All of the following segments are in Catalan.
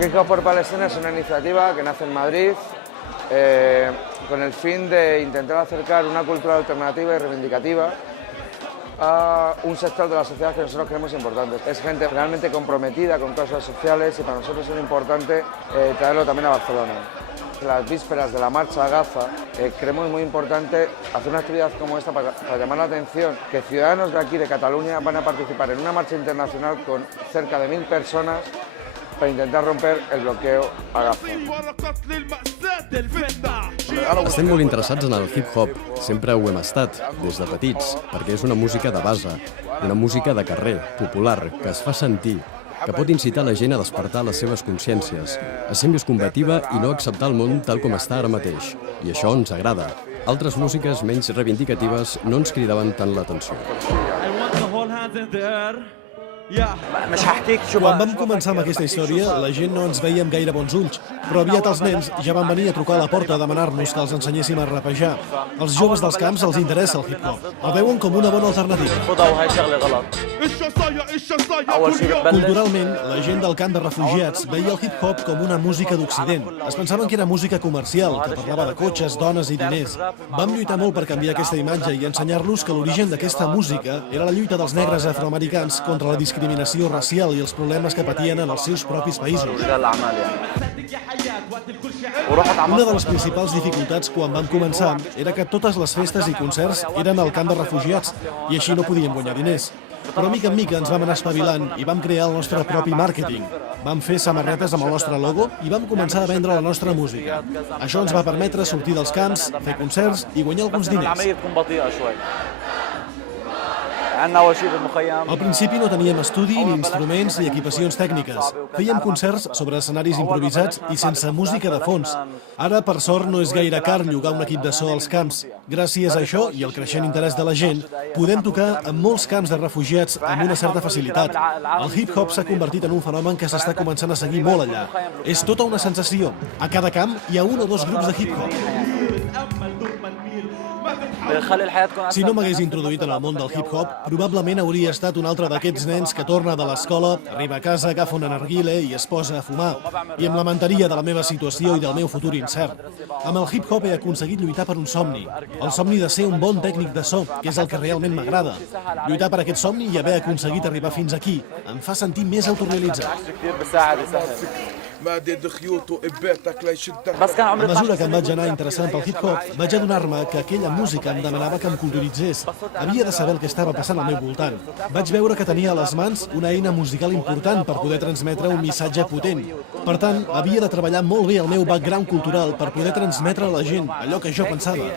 Hip Hop por Palestina es una iniciativa que nace en Madrid con el fin de intentar acercar una cultura alternativa y reivindicativa a un sector de la sociedad que nosotros creemos importante. Es gente realmente comprometida con causas sociales y para nosotros es importante traerlo también a Barcelona. En las vísperas de la marcha a Gaza creemos muy importante hacer una actividad como esta para llamar la atención que ciudadanos de aquí de Cataluña van a participar en una marcha internacional con cerca de 1000 personas per intentar romper el bloqueo a Gaza. Estem molt interessats en el hip-hop, sempre ho hem estat, des de petits, perquè és una música de base, una música de carrer, popular, que es fa sentir, que pot incitar la gent a despertar les seves consciències, a ser més combativa i no acceptar el món tal com està ara mateix. I això ens agrada. Altres músiques menys reivindicatives no ens cridaven tant l'atenció. Quan vam començar amb aquesta història, la gent no ens veia amb gaire bons ulls, però aviat els nens ja van venir a trucar a la porta a demanar-nos que els ensenyéssim a rapejar. Els joves dels camps els interessa el hip-hop. El veuen com una bona alternativa. Culturalment, la gent del camp de refugiats veia el hip-hop com una música d'Occident. Es pensaven que era música comercial, que parlava de cotxes, dones i diners. Vam lluitar molt per canviar aquesta imatge i ensenyar-los que l'origen d'aquesta música era la lluita dels negres afroamericans contra la discriminació racial i els problemes que patien en els seus propis països. Una de les principals dificultats quan vam començar era que totes les festes i concerts eren al camp de refugiats i així no podíem guanyar diners. Però mica en mica ens vam anar espavilant i vam crear el nostre propi màrqueting. Vam fer samarretes amb el nostre logo i vam començar a vendre la nostra música. Això ens va permetre sortir dels camps, fer concerts i guanyar alguns diners. Al principi no teníem estudi, ni instruments, ni equipacions tècniques. Fèiem concerts sobre escenaris improvisats i sense música de fons. Ara, per sort, no és gaire car llogar un equip de so als camps. Gràcies a això i al creixent interès de la gent, podem tocar en molts camps de refugiats amb una certa facilitat. El hip-hop s'ha convertit en un fenomen que s'està començant a seguir molt allà. És tota una sensació. A cada camp hi ha un o dos grups de hip-hop. Si no m'hagués introduït en el món del hip-hop, probablement hauria estat un altre d'aquests nens que torna de l'escola, arriba a casa, agafa una narguile i es posa a fumar. I em lamentaria de la meva situació i del meu futur incert. Amb el hip-hop he aconseguit lluitar per un somni. El somni de ser un bon tècnic de so, que és el que realment m'agrada. Lluitar per aquest somni i haver aconseguit arribar fins aquí em fa sentir més autorrealitzat. A mesura que em vaig anar interessant pel hip-hop, vaig adonar-me que aquella música em demanava que em culturitzés. Havia de saber el que estava passant al meu voltant. Vaig veure que tenia a les mans una eina musical important per poder transmetre un missatge potent. Per tant, havia de treballar molt bé el meu background cultural per poder transmetre a la gent allò que jo pensava.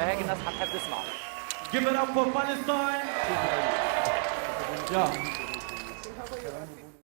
Give it up for Palestine!